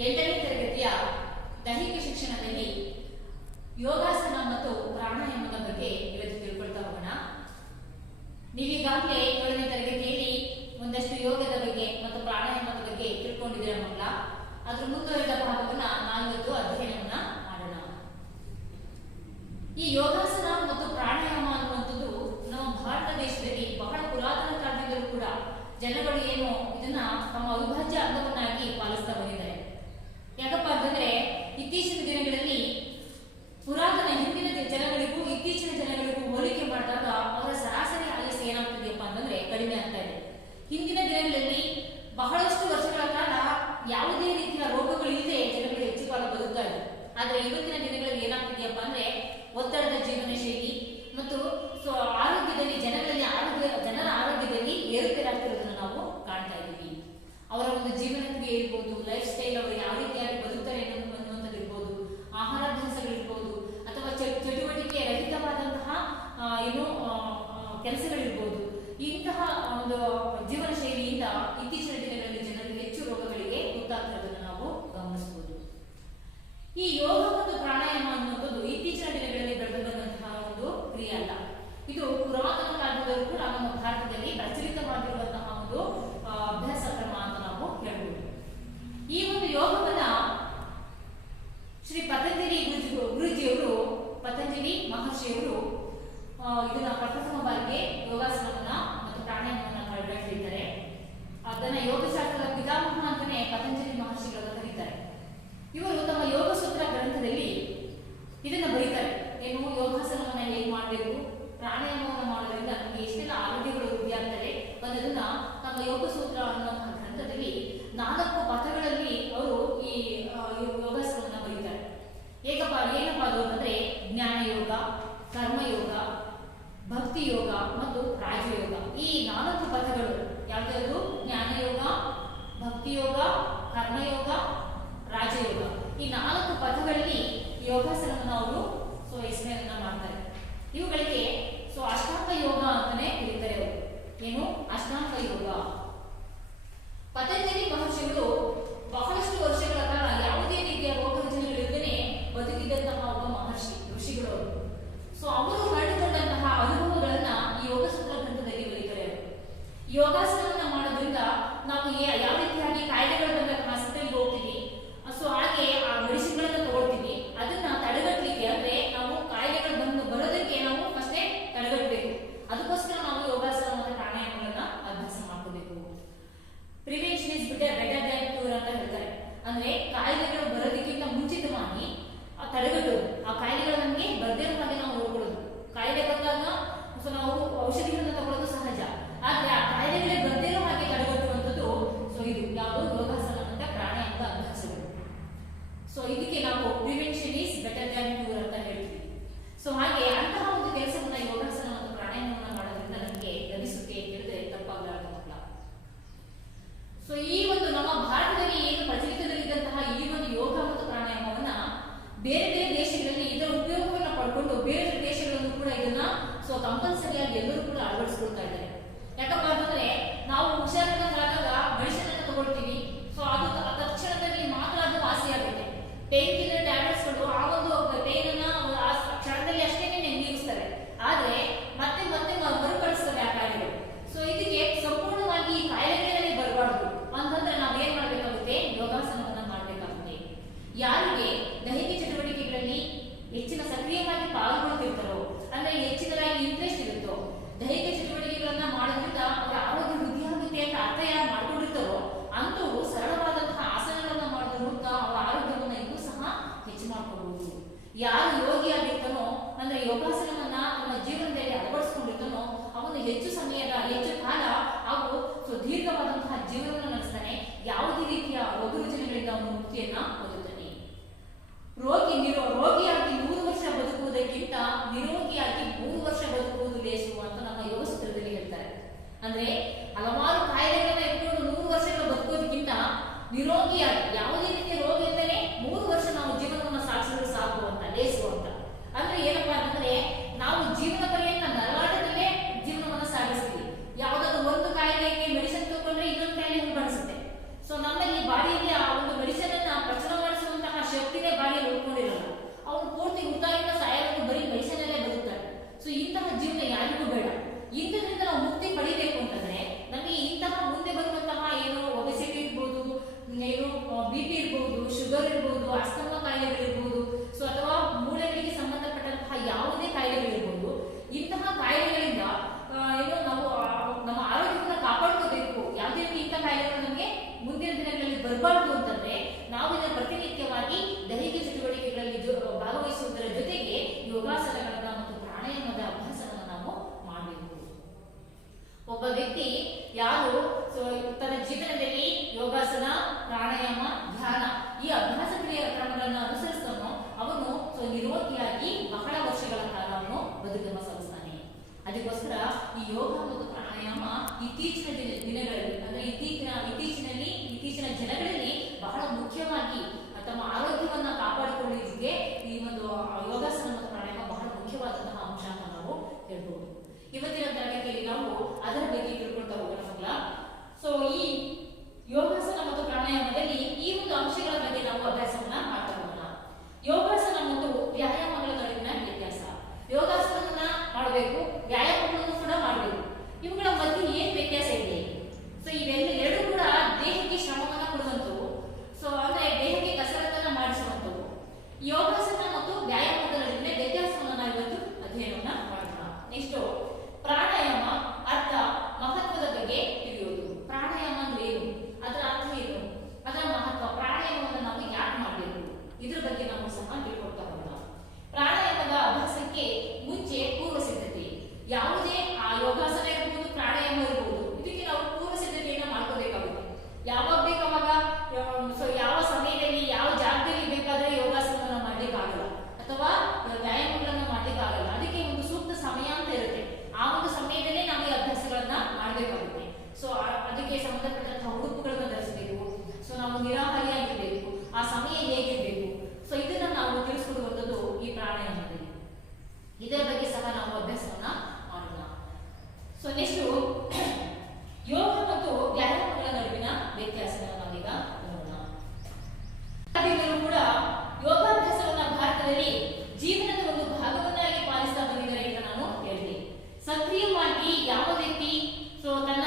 8ನೇ ತರಗತಿಯ ದೈಹಿಕ ಶಿಕ್ಷಣದಲ್ಲಿ ಯೋಗಾಸನ ಮತ್ತು ಪ್ರಾಣಾಯಾಮದ ಬಗ್ಗೆ ಇವತ್ತು ತಿಳ್ಕೊಳ್ತಾ ಹೋಗೋಣ. ನೀವೀಗಾಗಲೇ 7ನೇ ತರಗತಿಯಲ್ಲಿ ಒಂದಷ್ಟು ಯೋಗದ ಬಗ್ಗೆ ಮತ್ತು ಪ್ರಾಣಾಯಾಮದ ಬಗ್ಗೆ ತಿಳ್ಕೊಂಡಿದ್ದೀರ ಮಕ್ಕಳ. ಅದ್ರ ಮುಂದುವರೆದ ಭಾಗವನ್ನ ನಾವಿವತ್ತು ಅಧ್ಯಯನವನ್ನ ಮಾಡೋಣ. ಈ ಯೋಗಾಸನ ಮತ್ತು ಪ್ರಾಣಾಯಾಮ ಅನ್ನುವಂಥದ್ದು ನಮ್ಮ ಭಾರತ ದೇಶದಲ್ಲಿ ಬಹಳ ಪುರಾತನ ಕಾಲದಿಂದಲೂ ಕೂಡ ಜನಗಳು ಏನು ಇದನ್ನ ತಮ್ಮ ಅವಿಭಾಜ್ಯ ಅಂಗವನ್ನಾಗಿ ಪಾಲಿಸ್ತಾ ಬಂದಿದ್ದಾರೆ. ಯಾಕಪ್ಪ ಅಂತಂದ್ರೆ ಇತ್ತೀಚಿನ ದಿನಗಳಲ್ಲಿ ಪುರಾತನ ಹಿಂದಿನ ಜನಗಳಿಗೂ ಇತ್ತೀಚಿನ ಜನಗಳಿಗೂ ಹೋಲಿಕೆ ಮಾಡಿದಾಗ ಅವರ ಸರಾಸರಿ ಆಯಸ್ಸು ಏನಾಗ್ತಿದೆಯಪ್ಪ ಅಂತಂದ್ರೆ ಕಡಿಮೆ ಆಗ್ತಾ ಇದೆ. ಹಿಂದಿನ ದಿನಗಳಲ್ಲಿ ಬಹಳಷ್ಟು ವರ್ಷಗಳ ಕಾಲ ಯಾವುದೇ ರೀತಿಯ ರೋಗಗಳಿಲ್ಲದೆ ಜನಗಳು ಹೆಚ್ಚು ಕಾಲ ಬದುಕ್ತಾ ಇದ್ರು. ಆದ್ರೆ ಇವತ್ತಿನ ದಿನಗಳಲ್ಲಿ ಏನಾಗ್ತಿದೆಯಪ್ಪ ಅಂದ್ರೆ ಒತ್ತಡದ ಜೀವನ ಶೈಲಿ ಮತ್ತು ಆರೋಗ್ಯದಲ್ಲಿ ಜನರ ಆರೋಗ್ಯದಲ್ಲಿ ಏರುಪೇರಾಗ್ತಿರೋದನ್ನ ನಾವು ಕಾಣ್ತಾ ಇದ್ದೀವಿ. ಅವರ ಒಂದು ಜೀವನ ಕ್ರಿಯೆ ಇರ್ಬೋದು, ಲೈಫ್ ಸ್ಟೈಲ್, ಅವರು ಯಾವ ರೀತಿಯಾಗಿ ಬದುಕ್ತಾರೆ ಅನ್ನುವಂಥದ್ದು ಇರ್ಬೋದು, ಆಹಾರಾಭ್ಯಾಸಗಳಿರ್ಬೋದು, ಅಥವಾ ಚಟುವಟಿಕೆ ರಹಿತವಾದಂತಹ ಕೆಲಸಗಳಿರ್ಬೋದು. ಇಂತಹ ಒಂದು ಜೀವನ ಶೈಲಿಯಿಂದ ಇತ್ತೀಚಿನ ದಿನಗಳಲ್ಲಿ ಜನರಿಗೆ ಹೆಚ್ಚು ರೋಗಗಳಿಗೆ ತುತ್ತಾಗ್ತಿರೋದನ್ನು ನಾವು ಗಮನಿಸಬಹುದು. ಈ ಯೋಗ ಮತ್ತು ಪ್ರಾಣಾಯಾಮ ಅನ್ನುವಂಥದ್ದು ಇತ್ತೀಚಿನ ದಿನಗಳಲ್ಲಿ ಬೆಳೆದು ಬಂದಂತಹ ಒಂದು ಕ್ರಿಯೆ ಅಲ್ಲ. ಇದು ಪುರಾತನ ಕಾಲದಲ್ಲೂ ಕೂಡ ನಮ್ಮ ಭಾರತದಲ್ಲಿ ಪ್ರಚಲಿತವಾಗಿರುವಂತಹ ಒಂದು ಅಭ್ಯಾಸ ಕ್ರಮ ಅಂತ ನಾವು ಹೇಳ್ಬೋದು. ಈ ಒಂದು ಯೋಗವನ್ನ ಶ್ರೀ ಪತಂಜಲಿ ಮಹರ್ಷಿಯವರು ಇದನ್ನ ಪ್ರಪ್ರಥಮ ಬಾರಿಗೆ ಯೋಗಾಸನವನ್ನ ಮತ್ತು ಪ್ರಾಣಾಯಾಮವನ್ನ ಕಂಡುಹಿಡಿದಿದ್ದಾರೆ. ಅದನ್ನ ಯೋಗಶಾಸ್ತ್ರದ ಪಿತಾಮಹ ಅಂತಾನೆ ಪತಂಜಲಿ ಮಹರ್ಷಿಗಳನ್ನು ಕರೀತಾರೆ. ಇವರು ತಮ್ಮ ಯೋಗ ಸೂತ್ರ ಗ್ರಂಥದಲ್ಲಿ ಇದನ್ನ ಬರೀತಾರೆ. ಏನು ಯೋಗಾಸನವನ್ನ ಹೇಗೆ ಮಾಡಬೇಕು, ಪ್ರಾಣಾಯಾಮವನ್ನು ಮಾಡೋದ್ರಿಂದ ನಮಗೆ ಎಷ್ಟೆಲ್ಲ ಆರೋಗ್ಯಗಳು ವೃದ್ಧಿ ಆಗ್ತದೆ ಅನ್ನೋದನ್ನ ತಮ್ಮ ಯೋಗ ಸೂತ್ರ ಅನ್ನುವಂತಹ ಗ್ರಂಥದಲ್ಲಿ 4 ಪಥಗಳಲ್ಲಿ ಅವರು ಈ ಯೋಗಾಸನವನ್ನ ಬರೀತಾರೆ. ಏನಪ್ಪಾ ಅದು ಅಂದ್ರೆ ಜ್ಞಾನ ಯೋಗ, ಕರ್ಮಯೋಗ, ಭಕ್ತಿ ಯೋಗ ಮತ್ತು ರಾಜಯೋಗ. ಈ 4 ಪಥಗಳು ಯಾವ್ದು? ಜ್ಞಾನಯೋಗ, ಭಕ್ತಿ ಯೋಗ, ಕರ್ಮಯೋಗ, ರಾಜಯೋಗ. ಈ 4 ಪಥಗಳಲ್ಲಿ ಯೋಗಾಸನವನ್ನು ಅವರು ಎಕ್ಸ್ಪ್ಲೇನ್ ಮಾಡ್ತಾರೆ. ಇವುಗಳಿಗೆ ಅಷ್ಟಾಂಗ ಯೋಗ ಅಂತಾನೆ ಕರೀತಾರೆ. ಅವರು ಏನು ಅಷ್ಟಾಂಗ ಯೋಗ. ಪತಂಜಲಿ ಮಹರ್ಷಿಗಳು ಬಹಳಷ್ಟು ವರ್ಷಗಳ ಕಾಲ ಯಾವುದೇ ರೀತಿಯ ರೋಗ ರುಜಿನಗಳಿಲ್ಲದೆ ಬದುಕಿದಂತಹ ಒಬ್ಬ ಋಷಿಗಳು. ಅವರು ಕಂಡುಕೊಂಡಂತಹ ಅನುಭವಗಳನ್ನ ಈ ಯೋಗ ಸೂತ್ರ ಗ್ರಂಥದಲ್ಲಿ ಬರೀತಾರೆ. ಯೋಗಾಸನವನ್ನ ಮಾಡೋದ್ರಿಂದ ನಾವು ಯಾವ ರೀತಿಯಾಗಿ ಕಾಯಿಲೆಗಳು ಬಂದಾಗ ಆಸ್ಪತ್ರೆಗೆ ಹೋಗ್ತೀವಿ, ಹಾಗೆ ಆ ಮೆಡಿಸಿನ್ಗಳನ್ನ ತಗೊಳ್ತೀವಿ. ಅದನ್ನ ತಡೆಗಟ್ಟಲಿಕ್ಕೆ ಅಂದ್ರೆ ನಾವು ಕಾಯಿಲೆಗಳು ಬರೋದಕ್ಕೆ ನಾವು ಫಸ್ಟೇ ತಡೆಗಟ್ಟಬೇಕು. ಅದಕ್ಕೋಸ್ಕರ ನಾವು ಯೋಗಾಸನ ಮತ್ತು ಪ್ರಾಣಾಯಾಮಗಳನ್ನ ಅಭ್ಯಾಸ ಮಾಡ್ಕೋಬೇಕು. Prevention is better than cure ಅಂತ ಹೇಳ್ತಾರೆ. ಅಂದ್ರೆ ಕಾಯಿಲೆಗಳು ಬರೋದಕ್ಕಿಂತ ಮುಂಚಿತವಾಗಿ ತಡೆಗಟ್ಟೋದು, ಆ ಕಾಯಿಲೆಗಳು ನಮಗೆ ಬರ್ದಿರೋ ಹಾಗೆ ನಾವು ನೋಡ್ಕೊಳ್ಳೋದು. ಕಾಯಿಲೆ ಬಂದಾಗ ನಾವು ಔಷಧಿಗಳನ್ನ ತಗೊಳ್ಳೋದು ಸಹಜ, ಆದ್ರೆ ಆ ಕಾಯಿಲೆಗಳೇ ಬರ್ದಿರೋ ಹಾಗೆ ತಡೆಗಟ್ಟುವಂಥದ್ದು ಇದು ಯಾವುದು ಯೋಗಾಸನ ಅಂತ ಪ್ರಾಣಾಯಾಮದ ಅಭ್ಯಾಸಗಳು. ಇದಕ್ಕೆ ನಾವು prevention is better than cure ಅಂತ ಹೇಳ್ತೀವಿ. ಹಾಗೆ ಅಂತಹ ಒಂದು ಕೆಲಸವನ್ನ ಯೋಗಾಸನ ಮತ್ತು ಪ್ರಾಣಾಯಾಮವನ್ನ ಮಾಡೋದ್ರಿಂದ ನಮಗೆ ಲಭಿಸುತ್ತೆ ಅಂತ ಹೇಳಿದ್ರೆ ತಪ್ಪಾಗಲಾರದು ಮಕ್ಕಳ. ಈ ಒಂದು ನಮ್ಮ ಭಾರತದಲ್ಲಿ ಏನು ಪ್ರಚಲಿತದಲ್ಲಿದ್ದಂತಹ ಈ ಒಂದು ಯೋಗ ಮತ್ತು ಪ್ರಾಣಾಯಾಮವನ್ನ ಬೇರೆ ಬೇರೆ ದೇಶಗಳಲ್ಲಿ ಇದರ ಉಪಯೋಗವನ್ನ ಪಡ್ಕೊಂಡು ಬೇರೆ ದೇಶಗಳಲ್ಲೂ ಕೂಡ ಇದನ್ನ ಕಂಪಲ್ಸರಿಯಾಗಿ ಎಲ್ಲರೂ ಕೂಡ ಅಳವಡಿಸ್ಕೊಳ್ತಾ ಇದ್ದಾರೆ. ಯಾಕಪ್ಪ ಅಂತಂದ್ರೆ ನಾವು ಹುಷಾರಿಲ್ಲದಾದಾಗ ಮೆಡಿಸಿನ್ ಅನ್ನು ತಗೊಳ್ತೀವಿ. ಅದು ತಕ್ಷಣದಲ್ಲಿ ಮಾತ್ರ ಅದು ವಾಸಿಯಾಗುತ್ತೆ. ಪೇನ್ ಕಿಲ್ಲರ್ ಟ್ಯಾಬ್ಲೆಟ್ಸ್ಗಳು ಆ ಒಂದು ಪೇನ್ ಅನ್ನ ಆ ಕ್ಷಣದಲ್ಲಿ ಅಷ್ಟೇನೆ ನೀಗಿಸ್ತಾರೆ, ಆದ್ರೆ ಮತ್ತೆ ಮರುಕಳಿಸ್ತದೆ ಆ ಕಾಯಿಲೆಗಳು. ಇದಕ್ಕೆ ಸಂಪೂರ್ಣವಾಗಿ ಈ ಕಾಯಿಲೆಗಳೇ ಬರಬಾರ್ದು ಅಂತಂದ್ರೆ ನಾವು ಏನ್ ಮಾಡ್ಬೇಕಾಗುತ್ತೆ? ಯೋಗಾಸನವನ್ನ ಮಾಡ್ಬೇಕಾಗುತ್ತೆ. ಯಾರಿಗೆ ದೈಹಿಕ ಚಟುವಟಿಕೆಗಳಲ್ಲಿ ಹೆಚ್ಚಿನ ಸಕ್ರಿಯವಾಗಿ ಪಾಲ್ಗೊಳ್ತಿರ್ತಾರೋ, ಅಂದ್ರೆ ಹೆಚ್ಚಿನದಾಗಿ ಇಂಟ್ರೆಸ್ಟ್ ಇರುತ್ತೋ, ದೈಹಿಕ ಚಟುವಟಿಕೆಗಳನ್ನ ಮಾಡೋದ್ರಿಂದ ಅವರ ಆರೋಗ್ಯ ವೃದ್ಧಿಯಾಗುತ್ತೆ ಅಂತ ಅರ್ಥ ಯಾರು ಮಾಡ್ಕೊಂಡಿರ್ತಾರೋ ಅಂತೂ ಸರಳವಾದಂತಹ ಆಸನಗಳನ್ನ ಮಾಡೋದ್ರ ಮೂಲಕ ಅವರ ಆರೋಗ್ಯವನ್ನ ಇನ್ನೂ ಸಹ ಹೆಚ್ಚು ಮಾಡ್ಕೋಬಹುದು. ಯಾರು ಯೋಗಿ ಆಗಿರ್ತಾನೋ, ಅಂದ್ರೆ ಯೋಗಾಸನವನ್ನ ತನ್ನ ಜೀವನದಲ್ಲಿ ಅಳವಡಿಸ್ಕೊಂಡಿರ್ತಾನೋ, ಅವನು ಹೆಚ್ಚು ಕಾಲ ಹಾಗೂ ದೀರ್ಘವಾದಂತಹ ಜೀವನವನ್ನು ನಡೆಸ್ತಾನೆ. ಯಾವುದೇ ರೀತಿಯ ರೋಗ ರುಜಿನಗಳಿಂದ ಅವನು ಮುಕ್ತಿಯನ್ನ ಹೊಂದುತ್ತಾನೆ. ರೋಗಿಯಾಗಿ 100 ವರ್ಷ ಬದುಕುವುದಕ್ಕಿಂತ ನಿರೋಗಿಯಾಗಿ 3 ವರ್ಷ ಬದುಕುವುದು ಲೇಸು ಅಂತ ನಮ್ಮ ಯೋಗ ಸೂತ್ರದಲ್ಲಿ ಹೇಳ್ತಾರೆ. ಅಂದ್ರೆ ಹಲವಾರು ಕಾಯಿಲೆಗಳನ್ನ ಇಟ್ಕೊಂಡು 100 ವರ್ಷಗಳು ಬದುಕೋದಕ್ಕಿಂತ ನಿರೋಗಿಯಾಗಿ ಯಾವುದೇ ರೀತಿಯ ರೋಗ ಇದ್ದರೆ 3 ವರ್ಷ ನಾವು ಜೀವನವನ್ನು ಸಾಗಿಸಿದ್ರೆ ಸಾಕು ಅಂತ, ಲೇಸು ಅಂತ. ಅಂದ್ರೆ ಏನಪ್ಪಾ ಅಂತಂದ್ರೆ ನಾವು ಜೀವನ ಪರ್ಯಂತ ನರಳಾಟದಲ್ಲೇ ಜೀವನವನ್ನು ಸಾಗಿಸ್ತೀವಿ. ಯಾವುದಾದ್ರು ಒಂದು ಕಾಯಿಲೆಗೆ ಮೆಡಿಸಿನ್ ತಗೊಂಡ್ರೆ ಇನ್ನೊಂದು ಕಾಯಿಲೆ ಉಲ್ಬಣಿಸುತ್ತೆ. ನಮ್ಮಲ್ಲಿ ಬಾಡಿಯಲ್ಲಿ ಆ ಒಂದು ಮೆಡಿಸಿನ್ ಅನ್ನ BP ಇರಬಹುದು, ಶುಗರ್ ಇರಬಹುದು, ಅಸ್ತಮಾ ಕಾಯಿಲೆಗಳಿರ್ಬೋದು, ಸೊ ಅಥವಾ ಮೂಳೆಗಳಿಗೆ ಸಂಬಂಧಪಟ್ಟಂತಹ ಯಾವುದೇ ಕಾಯಿಲೆಗಳಿರ್ಬೋದು, ಇಂತಹ ಕಾಯಿಲೆಗಳಿಂದ ಏನು ನಾವು ನಮ್ಮ ಆರೋಗ್ಯವನ್ನು ಕಾಪಾಡ್ಕೋಬೇಕು. ಯಾವುದೇ ರೀತಿ ಇಂಥ ಕಾಯಿಲೆಗಳು ನಮಗೆ ಮುಂದಿನ ದಿನಗಳಲ್ಲಿ ಬರಬಾರ್ದು ಅಂತಂದ್ರೆ ನಾವು ಇದನ್ನು ಪ್ರತಿನಿತ್ಯವಾಗಿ ದೈಹಿಕ ಚಟುವಟಿಕೆಗಳಲ್ಲಿ ಭಾಗವಹಿಸುವುದರ ಜೊತೆಗೆ ಯೋಗಾಸನಗಳನ್ನ ಮತ್ತು ಪ್ರಾಣಾಯಾಮದ ಅಭ್ಯಾಸವನ್ನು ನಾವು ಮಾಡಬೇಕು. ಒಬ್ಬ ವ್ಯಕ್ತಿ ಯಾರು ತನ್ನ ಜೀವನದಲ್ಲಿ ಯೋಗಾಸನ, ಪ್ರಾಣಾಯಾಮ, ಧ್ಯಾನ ಈ ಅಭ್ಯಾಸ ಕ್ರಮಗಳನ್ನು ಅನುಸರಿಸ್ತಾನೋ ಅವನು ನಿರೋಗಿಯಾಗಿ ಬಹಳ ವರ್ಷಗಳ ಕಾಲ ಅವನು ಬದುಕನ್ನು ಸಾಗಿಸ್ತಾನೆ. ಅದಕ್ಕೋಸ್ಕರ ಈ ಯೋಗ ಮತ್ತು ಪ್ರಾಣಾಯಾಮ ಇತ್ತೀಚಿನ ದಿನಗಳಲ್ಲಿ ಅಂದ್ರೆ ಇತ್ತೀಚಿನ ಜನಗಳಲ್ಲಿ ಬಹಳ ಮುಖ್ಯವಾಗಿ ತಮ್ಮ ಆರೋಗ್ಯವನ್ನ ಕಾಪಾಡಿಕೊಳ್ಳಲಿಕ್ಕೆ ಈ ಒಂದು ಯೋಗಾಸನ ಮತ್ತು ಪ್ರಾಣಾಯಾಮ ಬಹಳ ಮುಖ್ಯವಾದಂತಹ ಅಂಶ ಅಂತ ನಾವು ಹೇಳ್ಬೋದು. ಇವತ್ತಿನ ತರಗತಿಯಲ್ಲಿ ನಾವು ಅದರ ಬಗ್ಗೆ ತಿಳ್ಕೊಳ್ತಾ ಹೋಗೋಣ ಮಕ್ಕಳ. ಸೊ ಈ ಯೋಗಾಸನ ಮತ್ತು ಪ್ರಾಣಾಯಾಮದಲ್ಲಿ ಈ ಒಂದು ಅಂಶಗಳ ಬಗ್ಗೆ ನಾವು ಅಭ್ಯಾಸವನ್ನ ಮಾಡ್ತಾ ಹೋಗೋಣ. ಯೋಗಾಸನ ಮತ್ತು ವ್ಯಾಯಾಮಗಳ ನಡುವಿನ ವ್ಯತ್ಯಾಸ. ಯೋಗಾಸನವನ್ನ ಮಾಡಬೇಕು, ವ್ಯಾಯಾಮಗಳನ್ನು ಕೂಡ ಮಾಡಬೇಕು. ಇವುಗಳ ಮಧ್ಯೆ ಏನ್ ವ್ಯತ್ಯಾಸ ಇದೆ? ಸೊ ಇವೆಲ್ಲ ಎರಡು ಕೂಡ ದೇಹಕ್ಕೆ ಶ್ರಮವನ್ನ ಕೊಡುವಂಥವು. ಸೊ ಅಂದ್ರೆ ದೇಹಕ್ಕೆ ಕಸರತ್ತನ್ನ ಮಾಡಿಸುವಂಥವು. ಯೋಗಾಸನ ಮತ್ತು ವ್ಯಾಯಾಮದ ನಡುವಿನ ವ್ಯತ್ಯಾಸವನ್ನು ನಾವು ಇವತ್ತು ಅಧ್ಯಯನವನ್ನ ಮಾಡೋಣ. ನೆಕ್ಸ್ಟ್ ಪ್ರಾಣಾಯಾಮ ಅರ್ಥ, ಮಹತ್ವದ ಬಗ್ಗೆ ತಿಳಿಯೋದು. ಪ್ರಾಣಾಯಾಮ ಅಂದ್ರೆ ಏನು, ಅದರ ಅರ್ಥ ಏನು, ಅದರ ಮಹತ್ವ, ಪ್ರಾಣಾಯಾಮವನ್ನು ನಾವು ಯಾಕೆ ಮಾಡಬೇಕು, ಇದ್ರ ಬಗ್ಗೆ ನಾವು ಸಹ ತಿಳ್ಕೊಳ್ತಾ ಹೋಗೋಣ. ಪ್ರಾಣಾಯಾಮದ ಅಭ್ಯಾಸಕ್ಕೆ ಮುಂಚೆ ಪೂರ್ವ ಸಿದ್ಧತೆ. ಯಾವುದೇ ಆ ಯೋಗಾಸನ ಇರಬಹುದು, ಪ್ರಾಣಾಯಾಮ ಇರಬಹುದು, ಇದಕ್ಕೆ ನಾವು ಪೂರ್ವ ಸಿದ್ಧತೆಯನ್ನ ಮಾಡ್ಕೋಬೇಕಾಗುತ್ತೆ. ಯಾವಾಗ ಬೇಕಾವಾಗ ಯಾವ ಸಮಯದಲ್ಲಿ ಯಾವ ಜಾಗದಲ್ಲಿ ಬೇಕಾದ್ರೆ ಯೋಗಾಸನವನ್ನ ಮಾಡ್ಲಿಕ್ಕಾಗಲ್ಲ ಅಥವಾ ವ್ಯಾಯಾಮಗಳನ್ನ ಮಾಡ್ಲಿಕ್ಕಾಗಲ್ಲ. ಅದಕ್ಕೆ ಒಂದು ಸೂಕ್ತ ಸಮಯ ಅಂತ ಇರುತ್ತೆ. ಆ ಒಂದು ಸಮಯದಲ್ಲೇ ನಾವು ಈ ಅಭ್ಯಾಸಗಳನ್ನ ಮಾಡಬೇಕಾಗುತ್ತೆ. ಸೊ ಅದಕ್ಕೆ ಸಂಬಂಧಪಟ್ಟಂತಹ ಉಡುಪುಗಳನ್ನ ಧರಿಸಬೇಕು. ಸೊ ನಾವು ನಿರಾಹಾರಿಯಾಗಿರ್ಬೇಕು, ಆ ಸಮಯ ಹೇಗಿರ್ಬೇಕು, ಸೊ ಇದನ್ನ ನಾವು ತಿಳಿಸ್ಕೊಡುವಂಥದ್ದು ಈ ಪ್ರಾಣಾಯಾಮದಲ್ಲಿ. ಇದರ ಬಗ್ಗೆ ಸಹ ನಾವು ಅಭ್ಯಾಸವನ್ನ ಮಾಡೋಣ. ಸೊ ನೆಕ್ಸ್ಟ್ ಯೋಗ ಮತ್ತು ವ್ಯಾಯಾಮಗಳ ನಡುವಿನ ವ್ಯತ್ಯಾಸವನ್ನು ನಾವೀಗ ನೋಡೋಣ. ಕೂಡ ಯೋಗಾಭ್ಯಾಸವನ್ನ ಭಾರತದಲ್ಲಿ ಜೀವನದ ಒಂದು ಭಾಗವನ್ನಾಗಿ ಪಾಲಿಸ್ತಾ ಬಂದಿದ್ದಾರೆ ಅಂತ ನಾನು ಹೇಳಿದೆ. ಸಕ್ರಿಯವಾಗಿ ಯಾವ ವ್ಯಕ್ತಿ ತನ್ನ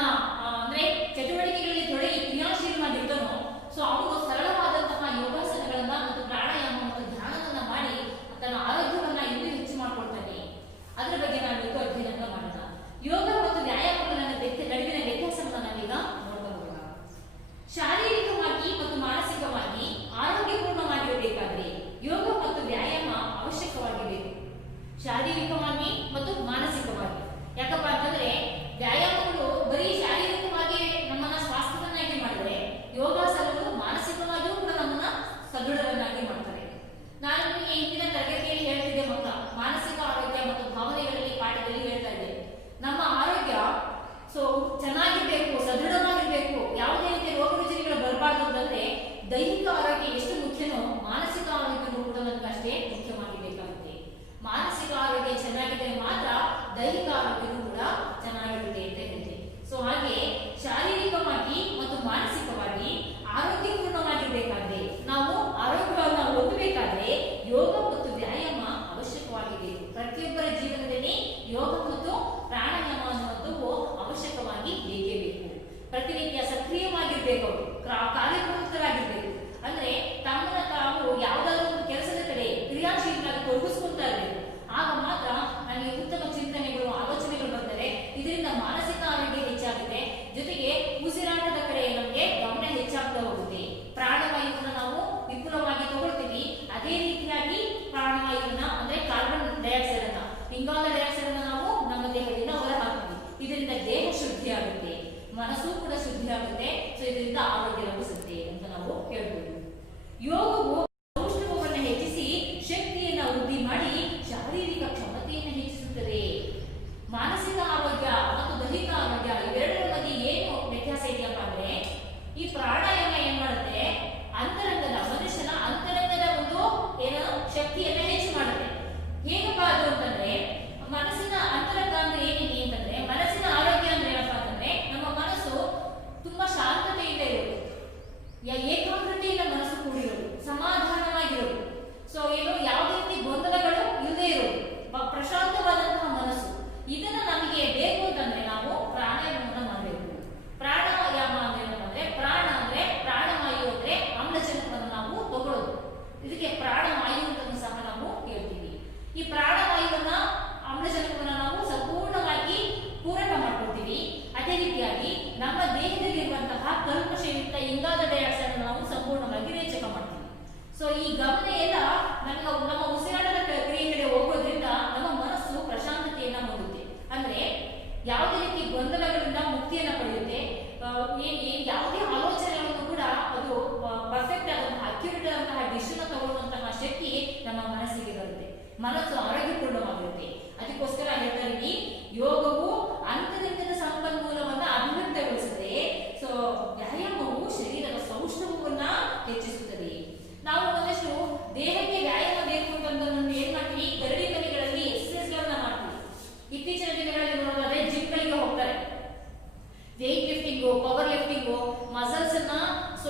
ಅಂದ್ರೆ ಚಟುವಟಿಕೆಗಳಲ್ಲಿ ತೊಡಗಿ ಕ್ರಿಯಾಶೀಲವಾಗಿರ್ತಾನೋ ಅವನು ಸರಳವಾದಂತಹ ಯೋಗಾಸನಗಳನ್ನ ಮತ್ತು ಪ್ರಾಣಾಯಾಮ ಮತ್ತು ಧ್ಯಾನವನ್ನ ಮಾಡಿ ತನ್ನ ಆರೋಗ್ಯವನ್ನ ಇನ್ನೂ ಹೆಚ್ಚು ಮಾಡ್ಕೊಳ್ತಾನೆ. ಅದರ ಬಗ್ಗೆ ನಾವು ಇವತ್ತು ಅಧ್ಯಯನ ಮಾಡೋಣ. ಯೋಗ ಮತ್ತು ವ್ಯಾಯಾಮಗಳ ನಡುವಿನ ವ್ಯತ್ಯಾಸವನ್ನ ನಾವೀಗ ನೋಡ್ತಾ ಹೋಗೋಣ. ಶಾರೀರಿಕವಾಗಿ ಮತ್ತು ಮಾನಸಿಕವಾಗಿ ಆರೋಗ್ಯಪೂರ್ಣವಾಗಿರಬೇಕಾದ್ರೆ ಯೋಗ ಮತ್ತು ವ್ಯಾಯಾಮ ಅವಶ್ಯಕವಾಗಿರಬೇಕು. ಶಾರೀರಿಕವಾಗಿ ಮತ್ತು ಮಾನಸಿಕವಾಗಿ. ಯಾಕಪ್ಪ ಅಂತಂದ್ರೆ ವ್ಯಾಯಾಮಗಳು ಬರೀ ಶಾರೀರಿಕವಾಗಿ ನಮ್ಮನ್ನ ಸ್ವಾಸ್ಥ್ಯವನ್ನಾಗಿ ಮಾಡಿದರೆ ಯೋಗಾಸನಗಳು ಮಾನಸಿಕವಾಗಿಯೂ ಕೂಡ ನಮ್ಮನ್ನ ಸದೃಢರನ್ನಾಗಿ ಮಾಡ್ತಾರೆ. ನಾನು ನಿಮಗೆ ಹಿಂದಿನ ತರಗತಿಯಲ್ಲಿ ಹೇಳ್ತಿದ್ದೆ ಮಕ್ಕಳ, ಮಾನಸಿಕ ಆರೋಗ್ಯ ಮತ್ತು ಭಾವನೆಗಳಲ್ಲಿ ಪಾಠದಲ್ಲಿ ಹೇಳ್ತಾ ಇದ್ದೆ. ನಮ್ಮ ಆರೋಗ್ಯ ಚೆನ್ನಾಗಿರ್ಬೇಕು, ಸದೃಢವಾಗಿರ್ಬೇಕು, ಯಾವುದೇ ರೀತಿಯ ರೋಗ ರುಜಿನಗಳು ಬರಬಾರ್ದು ಅಂತಂದ್ರೆ ದೈಹಿಕ ಆರೋಗ್ಯ ಎಷ್ಟು ಮುಖ್ಯನೋ ಮಾನಸಿಕ ಆರೋಗ್ಯನೂ ಕೂಡ ನಮ್ಗೆ ಅಷ್ಟೇ ಮುಖ್ಯವಾಗಿ ಬೇಕಾಗುತ್ತೆ. ಮಾನಸಿಕ ಆರೋಗ್ಯ ಚೆನ್ನಾಗಿದ್ದರೆ ಮಾತ್ರ ದೈಹಿಕ ಆರೋಗ್ಯನೂ ಕೂಡ ಚೆನ್ನಾಗಿರುತ್ತೆ ಅಂತ ಹೇಳಿದೆ. ಸೊ ಹಾಗೆ ಶಾರೀರಿಕವಾಗಿ ಮತ್ತು ಮಾನಸಿಕವಾಗಿ ಆರೋಗ್ಯಪೂರ್ಣವಾಗಿರ್ಬೇಕಾದ್ರೆ, ನಾವು ಆರೋಗ್ಯವನ್ನು ಹೊಂದಬೇಕಾದ್ರೆ ಯೋಗ ಮತ್ತು ವ್ಯಾಯಾಮ ಅವಶ್ಯಕವಾಗಿದೆ. ಪ್ರತಿಯೊಬ್ಬರ ಜೀವನದಲ್ಲಿ ಯೋಗ ಮತ್ತು ಪ್ರಾಣಾಯಾಮ ಅನ್ನುವಂಥವು ಅವಶ್ಯಕವಾಗಿ ಬೇಕೇ ಬೇಕು. ಪ್ರತಿನಿತ್ಯ ಸಕ್ರಿಯವಾಗಿರ್ಬೇಕು, ಅವರು ಕಾರ್ಯಪ್ರವೃತ್ತರಾಗಿರ್ಬೇಕು. ಅಂದ್ರೆ ತಮ್ಮನ್ನ ತಾವು ಯಾವುದಾದ್ರೂ ಒಂದು ಕೆಲಸದ ಕಡೆ ಕ್ರಿಯಾಶೀಲರಾಗಿ ತೊಡಗಿಸ್ಕೊಳ್ತಾ ಇರಬೇಕು. ಆಗ ಮಾತ್ರ ನನಗೆ ಉತ್ತಮ ಚಿಂತನೆಗಳು, ಆಲೋಚನೆಗಳು ಡಿಸಿಷನ್ ತಗೊಳ್ಳುವಂತಹ ಶಕ್ತಿ ನಮ್ಮ ಮನಸ್ಸಿಗೆ ಬರುತ್ತೆ, ಮನಸ್ಸು ಆರೋಗ್ಯಪೂರ್ಣವಾಗಿರುತ್ತೆ. ಅದಕ್ಕೋಸ್ಕರ ಹೇಳ್ತಾರೆ ಈ ಯೋಗವು ಅಂತರ್ಗತದ ಸಂಪನ್ಮೂಲವನ್ನ ಅಭಿವೃದ್ಧಿಗೊಳಿಸುತ್ತದೆ. ಸೊ ವ್ಯಾಯಾಮವು ಶರೀರದ ಸೌಷ್ಠವನ್ನ ಹೆಚ್ಚಿಸುತ್ತದೆ. ನಾವು ಒಂದಷ್ಟು ದೇಹಕ್ಕೆ ವ್ಯಾಯಾಮ ಬೇಕು ಅಂತಂದ್ರೆ ಏನ್ ಮಾಡ್ತೀವಿ, ಗರಡಿ ಮನೆಗಳಲ್ಲಿ ಎಕ್ಸರ್ಸೈಸ್ ಗಳನ್ನ ಮಾಡ್ತೀವಿ. ಇತ್ತೀಚಿನ ದಿನಗಳಲ್ಲಿ ನೋಡೋದಾದ್ರೆ ಜಿಮ್ ಗಳಿಗೆ ಹೋಗ್ತಾರೆ, weight lifting, power lifting, muscles ಅನ್ನ ಸೊ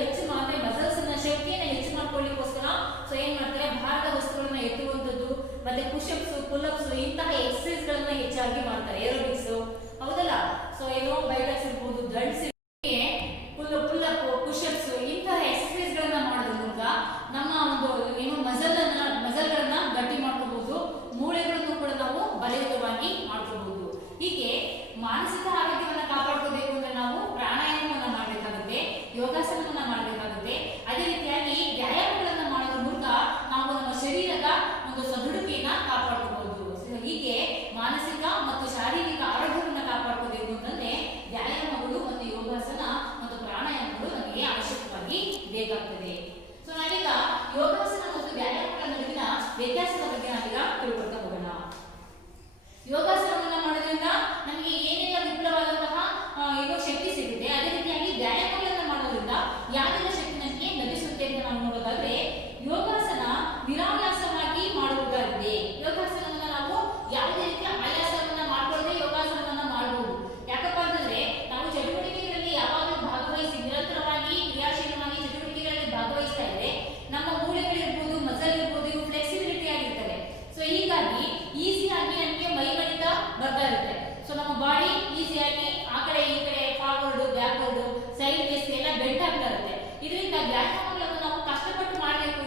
ಹೆಚ್ಚು ಅಂದ್ರೆ ಮಸಲ್ಸ್ ಅನ್ನ ಶಕ್ತಿಯನ್ನ ಹೆಚ್ಚು ಮಾಡ್ಕೊಳ್ಳಿಕ್ಕೋಸ್ಕರ ಸೊ ಏನ್ ಮಾಡ್ತಾರೆ, ಭಾರದ ವಸ್ತುಗಳನ್ನ ಎತ್ತುವಂಥದ್ದು, ಮತ್ತೆ ಪುಷಪ್ಸ್, ಪುಲ್ಅಪ್ಸ್ ಇಂತಹ ಎಕ್ಸರ್ಸೈಸ್ ಗಳನ್ನ ಹೆಚ್ಚಾಗಿ ಮಾಡ್ತಾರೆ, ಏರೋಬಿಕ್ಸ್ ಹೌದಲ್ಲ. ಸೊ ಏನೋ ಬೈಟಕ್ಸ್ ಇರ್ಬೋದು, ದಂಡ್ಸ್, ಪುಲ್ಅಪ್, ಪುಷಪ್ಸ್ ಇಂತಹ ಎಕ್ಸರ್ಸೈಸ್ ಗಳನ್ನ ಮಾಡೋದ್ರ ಮೂಲಕ ನಮ್ಮ ಒಂದು ಏನು ಮಸಲ್ಗಳನ್ನ ಗಟ್ಟಿ ಮಾಡ್ಕೋಬಹುದು, ಮೂಳೆಗಳನ್ನು ಕೂಡ ನಾವು ಬಲಯುತವಾಗಿ ಮಾಡ್ಕೋಬಹುದು. ಹೀಗೆ ಮಾನಸಿಕ ಆರೋಗ್ಯವನ್ನ ಕಾಪಾಡ್ಕೋಬೇಕು ಅಂದ್ರೆ ನಾವು ಪ್ರಾಣಾಯಾಮವನ್ನ ಮಾಡಬೇಕಾಗುತ್ತೆ, ಯೋಗಾಸನವನ್ನ ಮಾಡಬೇಕಾಗುತ್ತೆ. ಅದೇ ರೀತಿಯಾಗಿ ವ್ಯಾಯಾಮಗಳನ್ನ ಮಾಡೋದ್ರ ಮೂಲಕ ನಾವು ನಮ್ಮ ಶರೀರದ ಒಂದು ಸದೃಢತೆಯನ್ನ ಕಾಪಾಡ್ಕೋಬಹುದು. ಹೀಗೆ ಮಾನಸಿಕ ಮತ್ತು ಶಾರೀರಿಕ ಆರೋಗ್ಯವನ್ನ ಕಾಪಾಡ್ಕೋಬೇಕು ಅಂತಂದ್ರೆ ವ್ಯಾಯಾಮಗಳು ಮತ್ತು ಯೋಗಾಸನ ಮತ್ತು ಪ್ರಾಣಾಯಾಮಗಳು ನಮಗೆ ಅವಶ್ಯಕವಾಗಿ ಬೇಕಾಗ್ತದೆ. ಸೊ ನಾವೀಗ ಯೋಗಾಸನ ಮತ್ತು ವ್ಯಾಯಾಮಗಳ ನಡುವಿನ ವ್ಯತ್ಯಾಸದ ಬಗ್ಗೆ ನಾವೀಗ ತಿಳ್ಕೊಳ್ತಾ ಹೋಗೋಣ. ಯೋಗಾಸನವನ್ನ ಮಾಡೋದ್ರಿಂದ ನಮಗೆ ಏನೆಲ್ಲ ವಿಪುಲವಾದಂತಹ ಏನೋ ಶಕ್ತಿ ಸಿಗುತ್ತೆ, ಅದೇ ರೀತಿಯಾಗಿ ವ್ಯಾಯಾಮಗಳನ್ನ ಮಾಡೋದ್ರಿಂದ ಯಾವೆಲ್ಲ ಶಕ್ತಿ ನಮಗೆ ಲಭಿಸುತ್ತೆ ಅಂತ ನಾವು ನೋಡೋದಾದ್ರೆ, ಯೋಗಾಸನ ನಿರಾಯಾಸವಾಗಿ ಮಾಡುವುದಾಗಿದೆ. ಯೋಗಾಸನವನ್ನ ನಾವು ಯಾವುದೇ ರೀತಿಯ ಆಯಾಸವನ್ನ ಮಾಡ್ಕೊಳ್ಳದೆ ಯೋಗಾಸನವನ್ನ ಮಾಡಬಹುದು. ಯಾಕಪ್ಪ ಅಂತಂದ್ರೆ ನಾವು ಚಟುವಟಿಕೆಗಳಲ್ಲಿ ಯಾವಾಗಲೂ ಭಾಗವಹಿಸಿ ನಿರಂತರವಾಗಿ ಕ್ರಿಯಾಶೀಲವಾಗಿ ಚಟುವಟಿಕೆಗಳಲ್ಲಿ ಭಾಗವಹಿಸ್ತಾ ಇದ್ರೆ ನಮ್ಮ ಮೂಳೆಗಳಿರ್ಬೋದು, ಮಸಲ್ ಇರ್ಬೋದು, ಇವು ಫ್ಲೆಕ್ಸಿಬಿಲಿಟಿ ಆಗಿರ್ತವೆ. ಸೊ ಹೀಗಾಗಿ ಈಸಿಯಾಗಿ ನಮಗೆ ಮೈಗಳಿಂದ ಬರ್ತಾ ಇರುತ್ತೆ. ಸೊ ನಮ್ಮ ಬಾಡಿ ಈಸಿಯಾಗಿ ಆ ಕಡೆ ಈ ಕಡೆ ಫಾರ್ವರ್ಡ್, ಬ್ಯಾಕ್ವರ್ಡ್, ಸೈಡ್ ವೇಸ್ ಎಲ್ಲ ಬೆಂಡ್ ಆಗ್ತಾ ಇರುತ್ತೆ. ಇದರಿಂದ ವ್ಯಾಯಾಮಗಳನ್ನು ನಾವು ಕಷ್ಟಪಟ್ಟು ಮಾಡಬೇಕು,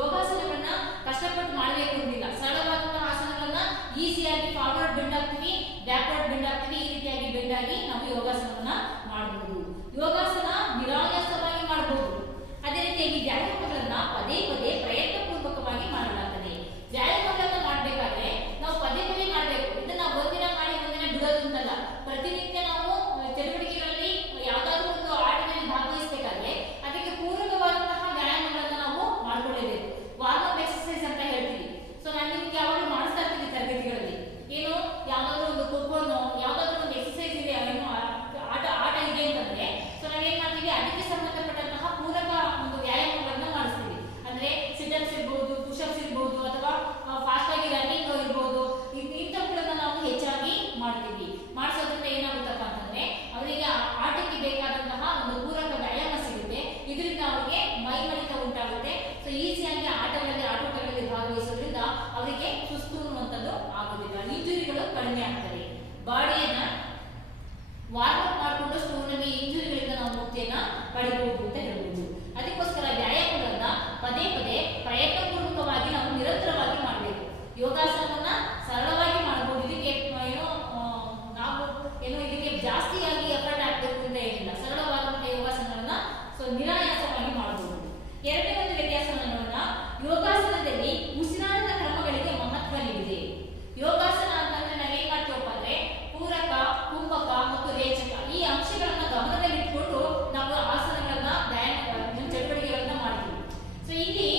ಯೋಗಾಸನಗಳನ್ನ ಕಷ್ಟಪಟ್ಟು ಮಾಡಬೇಕು ಅಂತಿಲ್ಲ. ಸರಳವಾದಂತಹ ಆಸನಗಳನ್ನ ಈಸಿಯಾಗಿ ಫಾರ್ವರ್ಡ್ ಬೆಂಡ್ ಆಗ್ತೀವಿ, ಬ್ಯಾಕ್ವರ್ಡ್ ಬೆಂಡ್ ಆಗ್ತೀವಿ, ಈ ರೀತಿಯಾಗಿ ಬೆಂಡ್ ಆಗಿ ನಾವು ಯೋಗಾಸನವನ್ನ ಮಾಡಬಹುದು. ಯೋಗಾಸನ ನಿರಾಯಾಸವಾಗಿ ಮಾಡಬಹುದು. ಅದೇ ರೀತಿಯಾಗಿ ವ್ಯಾಯಾಮಗಳನ್ನ ಪದೇ ಪದೇ ಪ್ರಯತ್ನ ಪೂರ್ವಕವಾಗಿ ಮಾಡಲಾಗ್ತದೆ. ವ್ಯಾಯಾಮಗಳನ್ನ ಮಾಡಬೇಕಾದ್ರೆ ನಾವು ಪದೇ ಪದೇ ಮಾಡಬೇಕು. ಇದನ್ನ ಒಂದಿನ ಮಾಡಿ ಒಂದಿನ ಬಿಡೋದು ಅಂತಲ್ಲ. ಪ್ರತಿನಿತ್ಯ ನಾವು ಚಟುವಟಿಕೆಗಳಲ್ಲಿ ಯಾವ್ದಾದ್ರು ಒಂದು ಆಟದಲ್ಲಿ ಭಾಗವಹಿಸಬೇಕಾದ್ರೆ ಅದಕ್ಕೆ ಪೂರಕವಾದಂತಹ ವ್ಯಾಯಾಮಗಳನ್ನ ನಾವು ಮಾಡ್ಕೊಳ್ಳೇಬೇಕು. ವಾರ್ಮ್ ಅಪ್ ಎಕ್ಸರ್ಸೈಸ್ ಅಂತ ಹೇಳ್ತೀವಿ. ಸೊ ನಾನು ನಿಮ್ಗೆ ಯಾವಾಗಲೂ ಮಾಡಿಸ್ತಾ ಇರ್ತೀನಿ ತರಗತಿಗಳಲ್ಲಿ. ಏನು ಯಾವ್ದಾದ್ರು ಒಂದು ಖೋಖೋನೋ ಯಾವ್ದಾದ್ರು ಒಂದು ಎಕ್ಸರ್ಸೈಸ್ ಇದೆ, ಏನೋ ಆಟ ಇದೆ ಅಂತಂದ್ರೆ ಸೊ ನಾವೇನ್ ಮಾಡ್ತೀವಿ, ಅದಕ್ಕೆ ಸಂಬಂಧಪಟ್ಟಂತಹ ಪೂರಕ ಒಂದು ವ್ಯಾಯಾಮಗಳನ್ನ ಮಾಡಿಸ್ತೀವಿ. ಅಂದ್ರೆ ಸಿಟಪ್ಸ್ ಇರ್ಬೋದು, ಪುಷಪ್ಸ್ ಇರ್ಬೋದು, ಅಥವಾ ಫಾಸ್ಟ್ ಆಗಿ ರನ್ನಿಂಗ್ ಇರ್ಬೋದು, ಇಂಥವುಗಳನ್ನ ನಾವು ಹೆಚ್ಚಾಗಿ ಮಾಡ್ತೀವಿ. ಮಾಡಿಸೋದ್ರಿಂದ ಏನಾಗುತ್ತಪ್ಪ ಅಂತಂದ್ರೆ ಅವರಿಗೆ ಆಟಕ್ಕೆ ಬೇಕಾದಂತಹ ಒಂದು ಪೂರಕ ವ್ಯಾಯಾಮ ಸಿಗುತ್ತೆ. ಇದರಿಂದ ಅವರಿಗೆ ಮೈಮಳಿತ ಉಂಟಾಗುತ್ತೆ. ಸೊ ಈಸಿಯಾಗಿ ಆಟೋಟಗಳಲ್ಲಿ ಭಾಗವಹಿಸೋದ್ರಿಂದ ಅವರಿಗೆ ಸುಸ್ತು ಅನ್ನುವಂಥದ್ದು ಆಗೋದಿಲ್ಲ, ಇಂಜುರಿಗಳು ಕಡಿಮೆ ಆಗ್ತವೆ. ಬಾಡಿಯನ್ನ ವಾರ್ಮ್ ಅಪ್ ಮಾಡಿಕೊಂಡಷ್ಟು ನಮಗೆ ಇಂಜುರಿಗಳಿಂದ ನಾವು ಮುಕ್ತಿಯನ್ನ ಪಡಿಬಹುದು ಅಂತ ಹೇಳ್ಬೋದು. ಅದಕ್ಕೋಸ್ಕರ ವ್ಯಾಯಾಮಗಳನ್ನ ಪದೇ ಪದೇ ಪ್ರಯತ್ನ ಪೂರ್ವಕವಾಗಿ ನಾವು ನಿರಂತರವಾಗಿ ಮಾಡಬೇಕು. ಯೋಗಾಸನವನ್ನ ಸರಳವಾಗಿ ಮಾಡಬಹುದು. ಇದಕ್ಕೆ ಇದಕ್ಕೆ ಜಾಸ್ತಿಯಾಗಿ ಎಫರ್ಟ್ ಹಾಕಬೇಕು ಅಂತ ಏನಿಲ್ಲ. ಸರಳವಾದಂತಹ ಯೋಗಾಸನಗಳನ್ನ ಸೊ ನಿರಾಯಾಸವಾಗಿ ಮಾಡಬಹುದು. ಎರಡನೇ ಒಂದು ವ್ಯತ್ಯಾಸವನ್ನು ನೋಡೋಣ. ಯೋಗಾಸನದಲ್ಲಿ ಉಸಿರಾಟದ ಕ್ರಮಗಳಿಗೆ ಮಹತ್ವ ನೀಡಿದೆ. ಯೋಗಾಸನ ಅಂತಂದ್ರೆ ನಾವೇನ್ ಮಾಡ್ತೀವಪ್ಪ ಅಂದ್ರೆ ಪೂರಕ, ಕುಂಭಕ ಮತ್ತು ರೇಚಕ ಈ ಅಂಶಗಳನ್ನ ಗಮನದಲ್ಲಿಟ್ಕೊಂಡು ನಾವು ಆಸನಗಳನ್ನ ಚಟುವಟಿಕೆಗಳನ್ನ ಮಾಡ್ತೀವಿ. ಸೊ ಇಲ್ಲಿ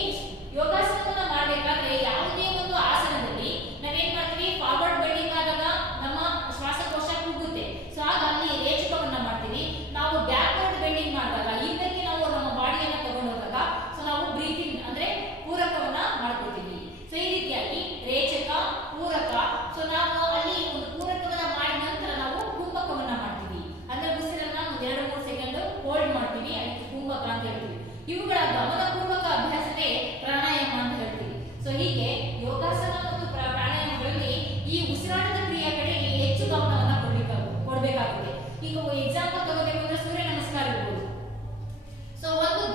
ಯೋಗಾಸನವನ್ನ ಮಾಡಬೇಕಾದ್ರೆ ಯಾವುದೇ ಒಂದು ಆಸನದಲ್ಲಿ ನಾವೇನ್ ಮಾಡ್ತೀವಿ, ಫಾರ್ವರ್ಡ್ ಬೆಂಡಿಂಗ್ ಆದಾಗ ನಮ್ಮ ಶ್ವಾಸಕೋಶ ಕುಗ್ಗುತ್ತೆ. ಸೊ ಆಗ ಅಲ್ಲಿ ರೇಚಕವನ್ನ ಮಾಡ್ತೀವಿ. ನಾವು ಬ್ಯಾಕ್ವರ್ಡ್ ಬೆಂಡಿಂಗ್ ಮಾಡಿದಾಗ ಹಿಂದಕ್ಕೆ ನಾವು ನಮ್ಮ ಬಾಡಿಯನ್ನ ತಗೊಂಡು ಹೋದಾಗ ಸೊ ನಾವು ಬ್ರೀತಿಂಗ್ ಅಂದ್ರೆ ಪೂರಕವನ್ನ ಮಾಡ್ಕೊತೀವಿ. ಸೊ ಈ ರೀತಿಯಾಗಿ ರೇಚಕ, ಪೂರಕ. ಸೊ ನಾವು ಅಲ್ಲಿ ಒಂದು ಪೂರಕವನ್ನ ಮಾಡಿದ ನಂತರ ನಾವು ಕುಂಭಕವನ್ನ ಮಾಡ್ತೀವಿ. ಅಂದ್ರೆ ಉಸಿರನ್ನ ಒಂದು 2-3 ಸೆಕೆಂಡ್ ಹೋಲ್ಡ್ ಮಾಡ್ತೀವಿ, ಅದಕ್ಕೆ ಕುಂಭಕ ಅಂತ ಹೇಳ್ತೀವಿ. ಇವುಗಳ ಗಮನಪೂರ್ವಕ ಅಭ್ಯಾಸವೇ ಪ್ರಾಣಾಯಾಮ ಅಂತ ಹೇಳ್ತೀವಿ. ಸೊ ಹೀಗೆ ಯೋಗಾಸನ ಮತ್ತು ಪ್ರಾಣಾಯಾಮಗಳಲ್ಲಿ ಈ ಉಸಿರಾಟದ ಕ್ರಿಯೆ ಕಡೆ ಹೆಚ್ಚು ಗಮನವನ್ನ ಕೊಡಬೇಕಾಗುತ್ತೆ. ಈಗ ಎಕ್ಸಾಂಪಲ್ ತಗೋಬೇಕು ಅಂದ್ರೆ ಸೂರ್ಯ ನಮಸ್ಕಾರ ಇರ್ಬೋದು. ಸೊ ಒಂದು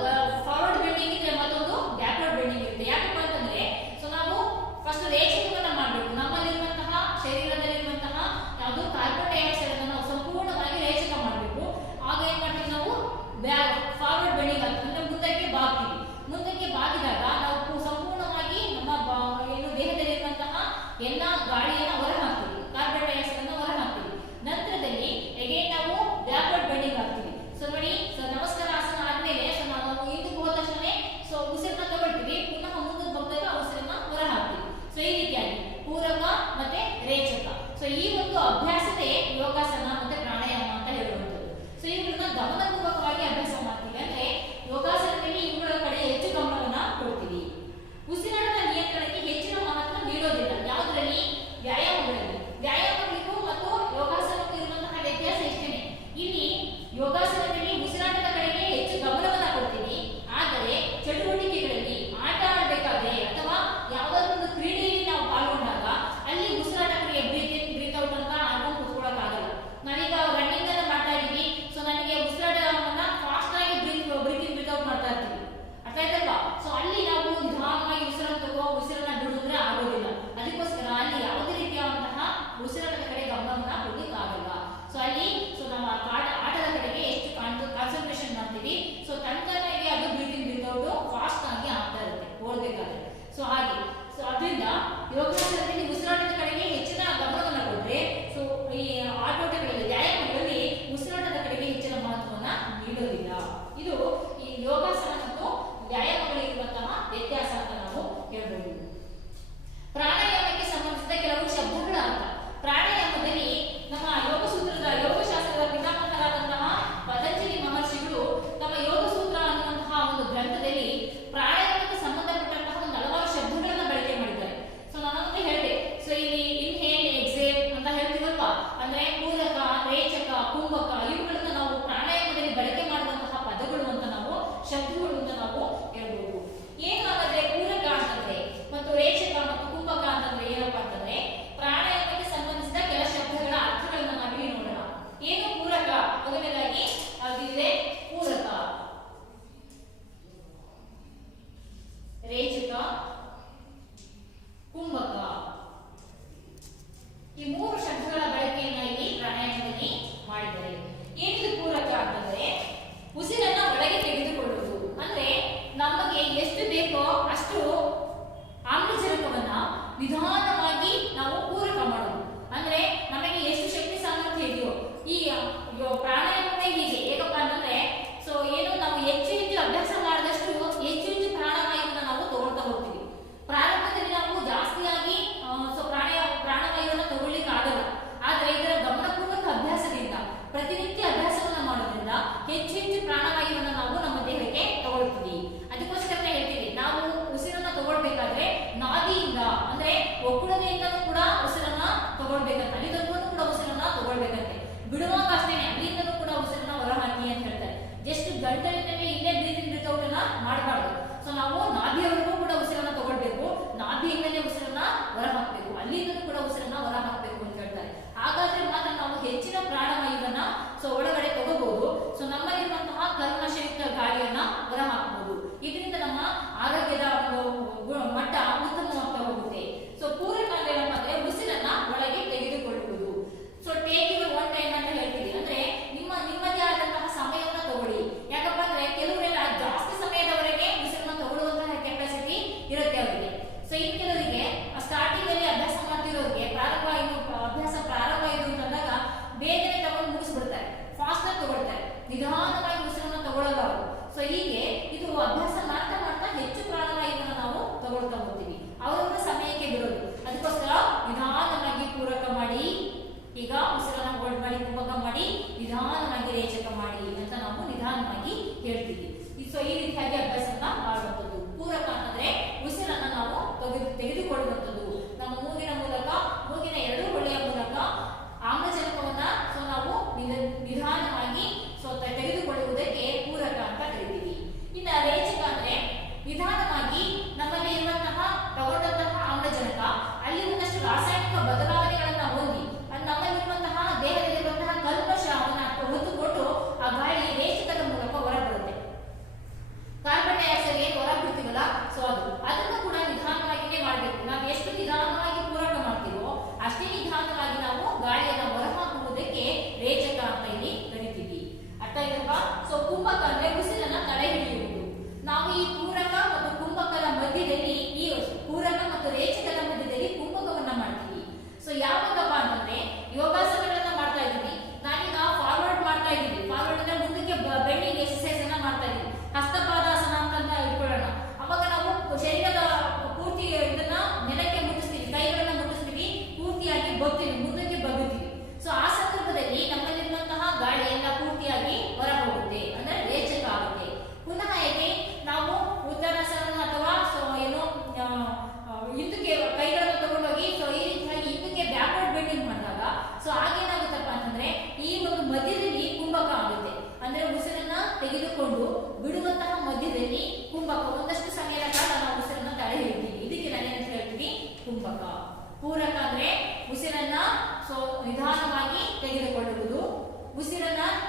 ಫಾರ್ವರ್ಡ್ ಬೆಂಡಿಂಗ್ ಇದೆ, ಮತ್ತೊಂದು ಬ್ಯಾಕ್ವರ್ಡ್ ಬೆಂಡಿಂಗ್ ಇರುತ್ತೆ. ಯಾಕಪ್ಪ ಅಂತಂದ್ರೆ ಸೊ ನಾವು ಫಸ್ಟ್ ರೇಚಕವನ್ನ ಮಾಡಬೇಕು. ನಮ್ಮಲ್ಲಿರುವಂತಹ ಶರೀರದಲ್ಲಿರುವಂತಹ ಯಾವುದು ಕಾರ್ಬನ್ ಡೈಆಕ್ಸೈಡ್ ಅನ್ನು ನಾವು ಸಂಪೂರ್ಣವಾಗಿ ರೇಚಕ ಮಾಡಬೇಕು. ಆಗ ಏನ್ ಮಾಡ್ತೀವಿ, ನಾವು ಫಾರ್ವರ್ಡ್ ಬೆಂಡಿಂಗ್ ಅಂದ್ರೆ ಮುಂದಕ್ಕೆ ಬಾಗ್ತೀವಿ.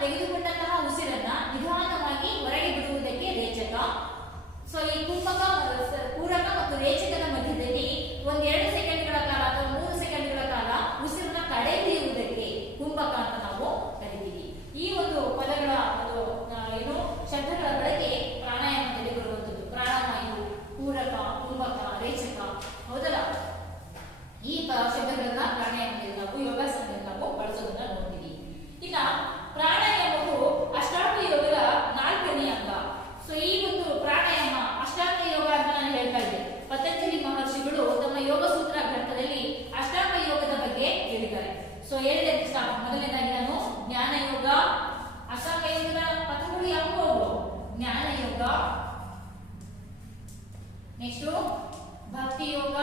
ತೆಗೆದುಕೊಂಡಂತಹ ಉಸಿರನ್ನ ನಿಧಾನವಾಗಿ ಹೊರಗೆ ಬಿಡುವುದಕ್ಕೆ ರೇಚಕ. ಸೊ ಈ ಕುಂಭಕ, ಪೂರಕ ಮತ್ತು ರೇಚಕದ ಮಧ್ಯದಲ್ಲಿ 1-2 ಸೆಕೆಂಡ್ಗಳ ಕಾಲ ಅಥವಾ 3 ಸೆಕೆಂಡ್ಗಳ ಕಾಲ ಉಸಿರನ್ನ ತಡೆ ಹಿಡಿಯುವುದಕ್ಕೆ ಕುಂಭಕ ಅಂತ ನಾವು ಕರಿತೀವಿ. ಈ ಒಂದು ಪದಗಳ ಒಂದು ಏನು ಶಬ್ದಗಳ ಬಳಕೆ ಪ್ರಾಣಾಯಾಮದಲ್ಲಿ ಬರುವಂತದ್ದು. ಪ್ರಾಣವಾಯು, ಪೂರಕ, ಕುಂಭಕ, ರೇಚಕ, ಹೌದಲ್ಲ, ಈ ಶಬ್ದಗಳನ್ನ ಪ್ರಾಣಾಯಾಮದಲ್ಲಿ ನಾವು ಯೋಗಾಸನದಲ್ಲಿ ನಾವು ಬಳಸೋದನ್ನ ನೋಡ್ತೀವಿ. ಇನ್ನ ಪ್ರಾಣಾಯಾಮವು ಅಷ್ಟಾಂಗ ಯೋಗದ 4ನೇ ಅಂಗ. ಸೊ ಈ ಒಂದು ಪ್ರಾಣಾಯಾಮ ಅಷ್ಟಾಂಗ ಯೋಗ ಅಂತ ನಾನು ಹೇಳ್ತಾ ಇದ್ದೆ. ಪತಂಜಲಿ ಮಹರ್ಷಿಗಳು ತಮ್ಮ ಯೋಗ ಸೂತ್ರ ಗ್ರಂಥದಲ್ಲಿ ಅಷ್ಟಾಂಗ ಯೋಗದ ಬಗ್ಗೆ ಹೇಳಿದ್ದಾರೆ. ಸೊ ಹೇಳಿದೆ ಮೊದಲನೇದಾಗಿ ನಾನು ಜ್ಞಾನ ಯೋಗ, ಅಷ್ಟಾಂಗ ಯೋಗದ ಪಥಗಳು ಯಾವುವು? ಜ್ಞಾನ ಯೋಗ, ನೆಕ್ಸ್ಟ್ ಭಕ್ತಿ ಯೋಗ,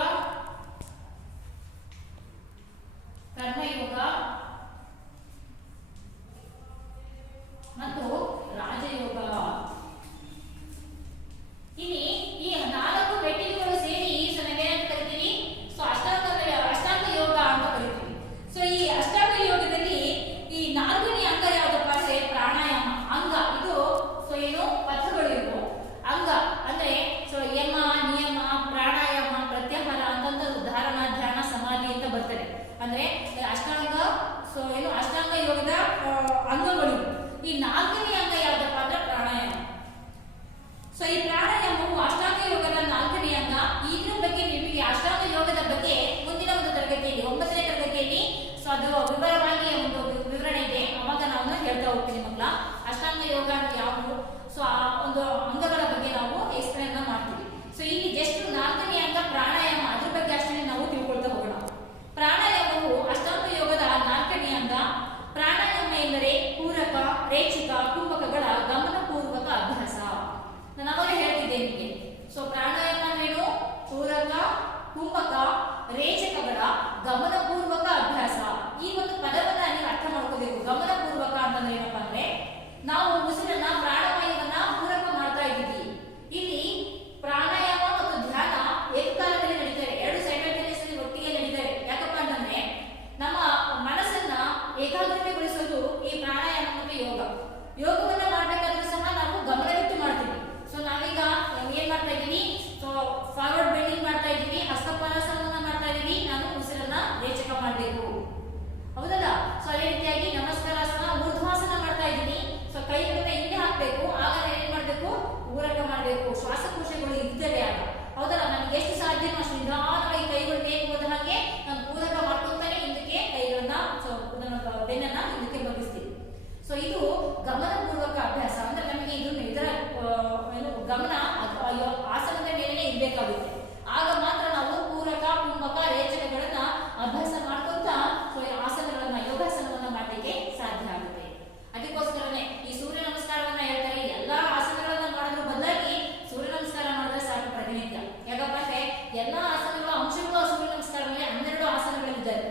ಕರ್ಮಯೋಗ ಮತ್ತು ರಾಜಯೋಗ. ಇಲ್ಲಿ ಈ 4 ಮೆಟ್ಟಿಲುಗಳು ಸೇರಿ ನಾವೇನಂತ ಕರಿತೀವಿ? ಸೊ ಅಷ್ಟಾಂಗ ಯೋಗ ಅಂತ ಕರಿತೀವಿ. ಸೊ ಈ ಅಷ್ಟಾಂಗ ಯೋಗದಲ್ಲಿ ಈ 4ನೇ ಅಂಗ ಯಾವುದಪ್ಪ ಅಂದ್ರೆ ಪ್ರಾಣಾಯಾಮ ಅಂಗ. ಇದು ಸೊ ಏನು ಪಥಗಳು ಇವು ಅಂಗ ಅಂದ್ರೆ ಸೊ ಯಮ, ನಿಯಮ, ಪ್ರಾಣಾಯಾಮ, ಪ್ರತ್ಯಾಹಾರ ಅಂತಂತ ಧಾರಣ, ಧ್ಯಾನ, ಸಮಾಧಿ ಅಂತ ಬರ್ತದೆ. ಅಂದ್ರೆ ಅಷ್ಟಾಂಗ, ಸೊ ಏನು ಅಷ್ಟಾಂಗ ಯೋಗದ ಅಂಗಗಳು. ಈ 4ನೇ ಅಂಗ ಯಾವುದಪ್ಪ ಅಂದ್ರೆ ಪ್ರಾಣಾಯಾಮ. ಸೊ ಈ ಪ್ರಾಣಾಯಾಮವು ಅಷ್ಟಾಂಗ ಯೋಗದ 4ನೇ ಅಂಗ. ಇದ್ರ ಬಗ್ಗೆ ನಿಮಗೆ ಅಷ್ಟಾಂಗ ಯೋಗದ ಬಗ್ಗೆ ಮುಂದಿನ ಒಂದು ತರಗತಿಯಲ್ಲಿ 9ನೇ ತರಗತಿಯಲ್ಲಿ ಸೊ ಅದು ವಿವರವಾಗಿ ಒಂದು ವಿವರಣೆ ಇದೆ. ಅವಾಗ ನಾವು ಹೇಳ್ತಾ ಹೋಗ್ತೀನಿ ಮಕ್ಕಳ. ಅಷ್ಟಾಂಗ ಯೋಗ ಅಂದ್ರೆ ಯಾವುದು, ಸೊ ಆ ಒಂದು ಅಂಗಗಳ ಬಗ್ಗೆ ನಾವು ಎಕ್ಸ್ಪ್ಲೇನ್ ಮಾಡ್ತೀವಿ. ಸೊ ಇಲ್ಲಿ ಜಸ್ಟ್ 4ನೇ ಅಂಗ ಪ್ರಾಣಾಯಾಮ, ಅದ್ರ ಬಗ್ಗೆ ಅಷ್ಟೇ ನಾವು ತಿಳ್ಕೊಳ್ತಾ ಹೋಗೋಣ. ಪ್ರಾಣಾಯಾಮವು ಅಷ್ಟಾಂಗ ಯೋಗದ 4ನೇ ಅಂಗ. ಪ್ರಾಣಾಯಾಮ ಎಂದರೆ ಪೂರಕ, ರೇಚಕ, ಕುಂಭಕಗಳ ಗಮನಪೂರ್ವಕ ಅಭ್ಯಾಸ. ನಾನು ಅವಾಗ ಹೇಳ್ತಿದ್ದೆ ನಿಮಗೆ. ಸೊ ಪ್ರಾಣಾಯಾಮ ಅಂದ್ರೇನು? ಪೂರಕ, ಕುಂಭಕ, ರೇಚಕಗಳ ಗಮನಪೂರ್ವಕ ಅಭ್ಯಾಸ. ಈ ಒಂದು ಪದವನ್ನ ನೀವು ಅರ್ಥ ಮಾಡ್ಕೋಬೇಕು. ಗಮನಪೂರ್ವಕ ಅಂತಂದ್ರೆ ಏನಪ್ಪಾ ಅಂದ್ರೆ ನಾವು ಉಸಿರನ್ನ ಪ್ರಾಣವಾಯುವನ್ನ ಪೂರಕ ಮಾಡ್ತಾ ಇದ್ದೀವಿ. ಇಲ್ಲಿ ಪ್ರಾಣಾಯಾಮ ಮತ್ತು ಧ್ಯಾನ ಏಕಕಾಲದಲ್ಲಿ ನಡೀತವೆ, 2 ಸೈಮಲ್ಟೇನಿಯಸ್ಲಿ ಒಟ್ಟಿಗೆ ನಡೀತವೆ. ಯಾಕಪ್ಪ ಅಂತಂದ್ರೆ ನಮ್ಮ ಮನಸ್ಸನ್ನ ಏಕಾಗ್ರತೆಗೊಳಿಸೋದು ಈ ಪ್ರಾಣಾಯಾಮ ಮತ್ತು ಯೋಗ. ಯೋಗವನ್ನ ಮಾಡ್ಬೇಕಾದ್ರೂ ಸಹ ನಾವು ಗಮನವಿಟ್ಟು ಮಾಡ್ತೀವಿ. ಸೊ ನಾವೀಗ ಏನ್ ಮಾಡ್ತಾ ಇದ್ದೀವಿ? ಸೊ ಫಾರ್ವರ್ಡ್ ಬೆಂಡಿಂಗ್ ಮಾಡ್ತಾ ಇದ್ದೀವಿ, ಹಸ್ತಪಾಲಾಸನವನ್ನ ಮಾಡ್ತಾ ಇದ್ದೀವಿ. ನಾನು ಉಸಿರನ್ನ ರೇಚಕ ಮಾಡಬೇಕು, ಹೌದಲ್ಲ? ಸೊ ಅದೇ ರೀತಿಯಾಗಿ ನಮಸ್ಕಾರಾಸನ, ಊರ್ಧ್ವಾಸನ ಮಾಡ್ತಾ ಇದ್ದೀನಿ. ಸೊ ಕೈಗಳನ್ನ ಹಿಂದೆ ಹಾಕ್ಬೇಕು. ಆಗ ಏನ್ ಮಾಡ್ಬೇಕು? ಪೂರಕ ಮಾಡಬೇಕು. ಶ್ವಾಸಕೋಶಗಳು ಇರ್ತವೆ ಆಗ, ಹೌದಲ್ಲ? ನನಗೆ ಎಷ್ಟು ಸಾಧ್ಯನೋ ಅಷ್ಟು ನಿಧಾನವಾಗಿ ಕೈಗಳು ಬೇಕು ಹೋದ ಹಾಗೆ ನಾನು ಪೂರಕ ಮಾಡ್ಕೊಂತಾನೆ ಹಿಂದಕ್ಕೆ ಕೈಗಳನ್ನ, ಸೊ ನನ್ನ ಬೆನ್ನನ್ನ ಹಿಂದಕ್ಕೆ ಬಗ್ಗಿಸ್ತೀನಿ. ಸೊ ಇದು ಗಮನಪೂರ್ವಕ ಅಭ್ಯಾಸ. ಅಂದ್ರೆ ನಮಗೆ ಇದರ ಗಮನ ಆಸನದ ಮೇಲೆ ಇರಬೇಕಾಗುತ್ತೆ. ಆಗ ಮಾತ್ರ ನಾವು ಪೂರಕ, ಕುಂಭಕ, ರೇಚಕಗಳನ್ನ ಅಭ್ಯಾಸ ಮಾಡ್ಕೊಂತ ಸೊ ಆಸನಗಳನ್ನ, ಯೋಗಾಸನವನ್ನ ಮಾಡಲಿಕ್ಕೆ ಸಾಧ್ಯ ಆಗುತ್ತೆ. ಅದಕ್ಕೋಸ್ಕರನೇ ಈ ಸೂರ್ಯ ನಮಸ್ಕಾರವನ್ನ ಹೇಳ್ತಾರೆ. ಎಲ್ಲಾ ಆಸನಗಳನ್ನ ಮಾಡೋದ್ರ ಬದಲಾಗಿ ಸೂರ್ಯ ನಮಸ್ಕಾರ ಮಾಡಿದ್ರೆ ಸಾಕು ಪ್ರತಿನಿತ್ಯ. ಯಾಕಪ್ಪ ಅಂದ್ರೆ ಎಲ್ಲಾ ಆಸನಗಳ ಅಂಶಗಳು ಸೂರ್ಯ ನಮಸ್ಕಾರದಲ್ಲಿ 12 ಆಸನಗಳಿದ್ದಾರೆ.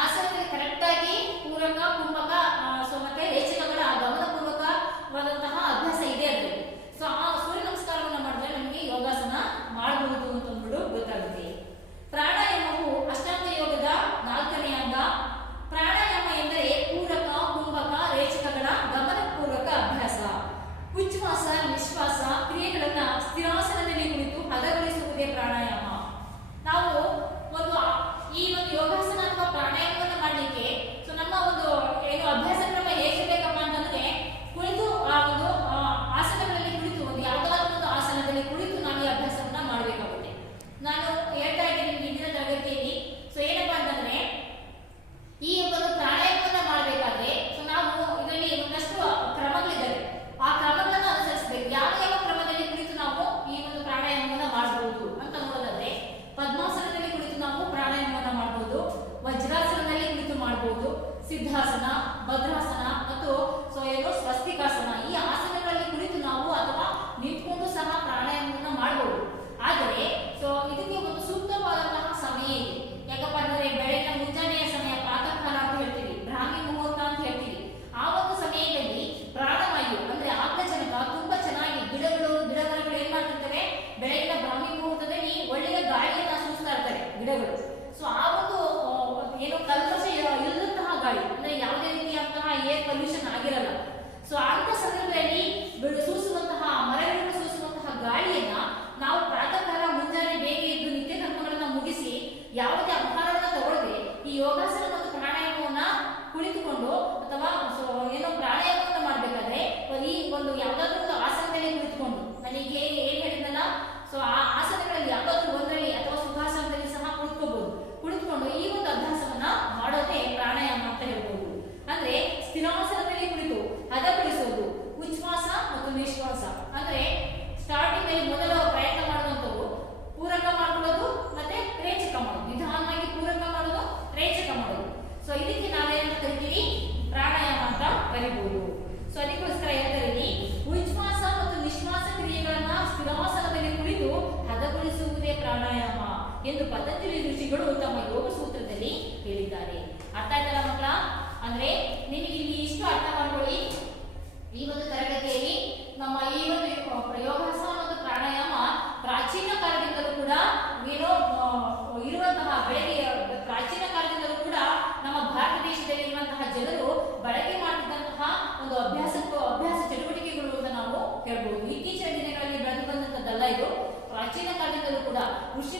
ಆಸನದಲ್ಲಿ ಕರೆಕ್ಟ್ ಆಗಿ ಪೂರಕ, ಕುಂಭಕ, ಸೊ ಮತ್ತೆ ರೇಚಕಗಳ ಗಮನಪೂರ್ವಕವಾದಂತಹ ಅಭ್ಯಾಸ ಇದೆ ಅದರಲ್ಲಿ. ಸೊ ಆ ಸೂರ್ಯ ನಮಸ್ಕಾರವನ್ನ ಮಾಡಿದ್ರೆ ನಮಗೆ ಯೋಗಾಸನ ಅದರಲ್ಲಿ ಮೊದಲ ಪ್ರಯತ್ನ ಮಾಡುವಂಥವು ಪೂರಕ ಮಾಡ್ಕೊಳ್ಳೋದು ಮತ್ತೆ ರೇಚಕ ಮಾಡೋದು. ನಿಧಾನವಾಗಿ ಪೂರಕ ಮಾಡೋದು, ರೇಚಕ ಮಾಡೋದು. ಸೊ ಇದಕ್ಕೆ ನಾವೇನಂತ ಕರಿತೀವಿ, ಪ್ರಾಣಾಯಾಮ ಅಂತ ಕರಿಬಹುದು. ಸೊ ಅದಕ್ಕೋಸ್ಕರ ಹೇಳ್ತಾರೆ ಇಲ್ಲಿ ಉಚ್ಛ್ವಾಸ ಮತ್ತು ನಿಶ್ವಾಸ ಕ್ರಿಯೆಗಳನ್ನ ಸ್ಥಿರಾಸನದಲ್ಲಿ ಕುಳಿತು ಹದಗೊಳಿಸುವುದೇ ಪ್ರಾಣಾಯಾಮ ಎಂದು ಪತಂಜಲಿ ಋಷಿಗಳು ತಮ್ಮ ಯೋಗ ಸೂತ್ರದಲ್ಲಿ ಹೇಳಿದ್ದಾರೆ. ಅರ್ಥ ಆಯ್ತಲ್ಲ ಮಕ್ಕಳ? ಅಂದ್ರೆ ನಿಮಗೆ ಇಲ್ಲಿ ಇಷ್ಟು ಅರ್ಥ ಮಾಡ್ಕೊಳ್ಳಿ. ಈ ಒಂದು ತರಗತಿಯಲ್ಲಿ ನಮ್ಮ ಈ ಒಂದು ಯೋಗಾಸನ ಮತ್ತು ಪ್ರಾಣಾಯಾಮ ಪ್ರಾಚೀನ ಕಾಲದಿಂದಲೂ ಕೂಡ ಏನೋ ಇರುವಂತಹ ಬೆಳಗ್ಗೆ ಪ್ರಾಚೀನ ಕಾಲದಿಂದಲೂ ಕೂಡ ನಮ್ಮ ಭಾರತ ದೇಶದಲ್ಲಿ ಇರುವಂತಹ ಜನರು ಬಳಕೆ ಮಾಡುತ್ತಿದ್ದಂತಹ ಒಂದು ಅಭ್ಯಾಸ ಚಟುವಟಿಕೆಗಳು ಅಂತ ನಾವು ಹೇಳ್ಬಹುದು. ಇತ್ತೀಚಿನ ದಿನಗಳಲ್ಲಿ ಬೆಳೆದು ಬಂದಂತದ್ದಲ್ಲ ಇದು. ಪ್ರಾಚೀನ ಕಾಲದಿಂದಲೂ ಕೂಡ ಋಷಿ